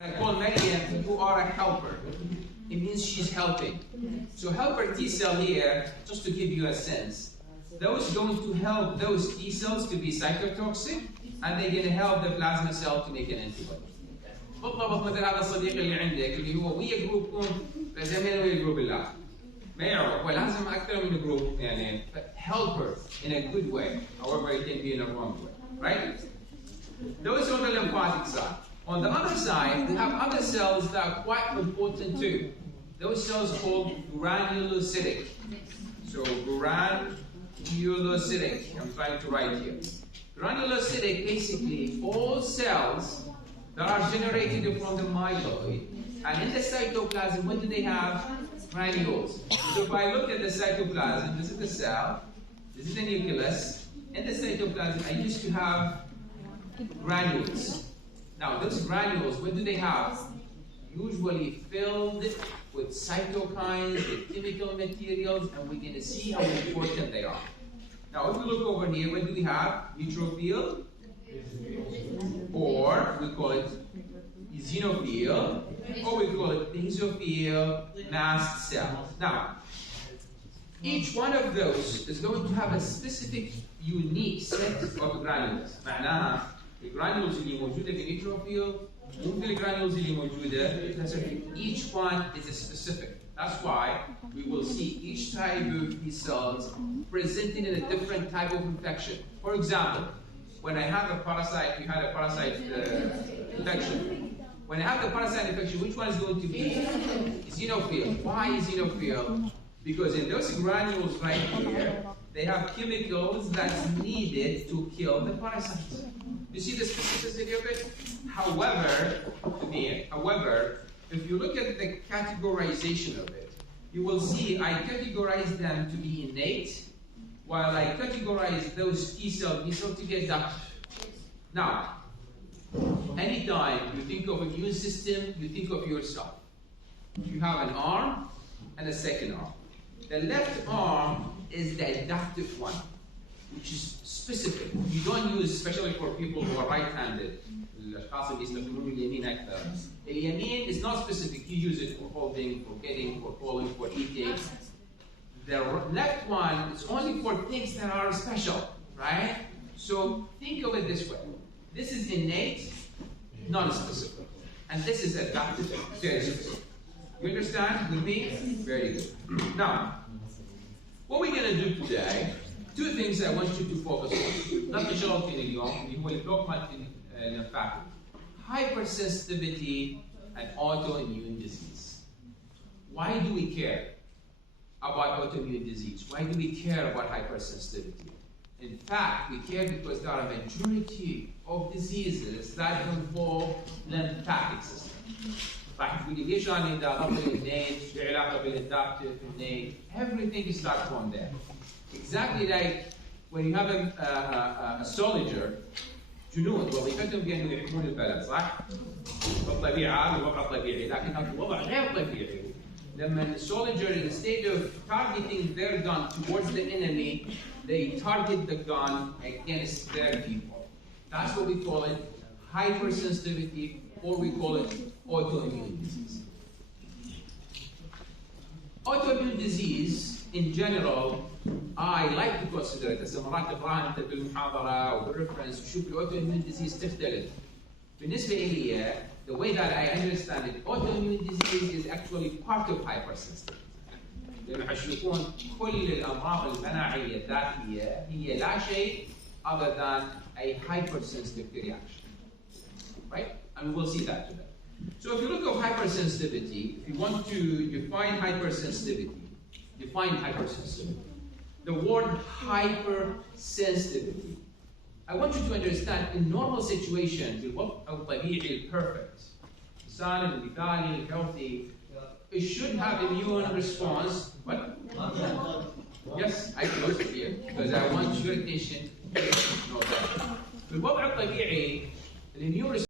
I call Maryam, you are a helper. It means she's helping. So helper T cell here, just to give you a sense, those going to help those T cells to be cytotoxic, and they're going to help the plasma cell to make an antibody. بالضبط مثل هذا الصديق اللي عندك اللي هو ويا جروبكم لازم ويا الجروب الاخر. ما يعرف ولازم اكثر من جروب يعني helper in a good way, however it can be in a wrong way, right? Those are the lymphatic side. On the other side, we have other cells that are quite important too. Those cells called granulocytic. So granulocytic, I'm trying to write here. Granulocytic, basically all cells that are generated from the myeloid, and in the cytoplasm, what do they have? Granules. So if I look at the cytoplasm, this is the cell, this is the nucleus. In the cytoplasm, I used to have granules. Now, those granules, what do they have? Usually filled with cytokines, with chemical materials, and we're going to see how important they are. Now, if we look over here, what do we have? Neutrophil, or we call it eosinophil, or we call it basophil mast cell. Now, each one of those is going to have a specific, unique set of granules. معناها الجرانيولز اللي موجودة في النيوتروفيل مو في الجرانيولز اللي موجودة في الباسوفيل. Each one is a specific. That's why we will see each type of these cells presented in a different type of infection. For example, when I have a parasite, we had a parasite infection. When I have the parasite infection, which one is going to be eosinophil? Why eosinophil? Because in those granules right here, they have chemicals that's needed to kill the parasites. You see the specificity of it? However, if you look at the categorization of it, you will see I categorize them to be innate, while I categorize those T cell, B cell to be adaptive. Now, anytime you think of immune system, you think of yourself. You have an arm and a second arm. The left arm is the adaptive one, which is specific. You don't use, especially for people who are right-handed. الأشخاص اللي يستخدمون اليمين أكثر. اليمين is not specific. You use it for holding, for getting, for pulling, for eating. The left one is only for things that are special, right? So think of it this way. This is innate, non-specific. And this is adaptive, very specific. You understand with me? Very good. Now, what we're going to do today, two things I want you to focus on. نبدأ شغلتين اليوم اللي هو البلوك مال lymphatic. Hypersensitivity and autoimmune disease. Why do we care about autoimmune disease? Why do we care about hypersensitivity? In fact, we care because there are a majority of diseases that involve lymphatic system. راح تقولي ليش أنا إذا أضرب النيل في علاقة بالadaptive النيل? Everything starts from there. Exactly like when you have a soldier, جنود وظيفتهم بأنه يحمون البلد صح؟ بالطبيعة الوضع طبيعي، لكن الوضع غير طبيعي. لما soldier instead of targeting their gun towards the enemy, they target the gun against their people. That's what we call it hypersensitivity, or we call it autoimmune disease. Autoimmune disease, in general, I like to consider it. هسه مرات تقراها انت بالمحاضره وبالريفرنس وشوف الاوتوimmune disease تختلف. بالنسبه لي, the way that I understand it, autoimmune disease is actually part of hypersensitivity. لانه حتشوفون كل الامراض المناعيه الذاتيه هي لا شيء other than a hypersensitive reaction. Right? And we'll see that today. So if you look at hypersensitivity, if you want to define hypersensitivity, the word hypersensitivity. I want you to understand in normal situations, الوضع الطبيعي perfect, الإنسان المثالي healthy, it should have immune response. What? Yes, I close it here because I want your attention. No, الوضع الطبيعي, the immune response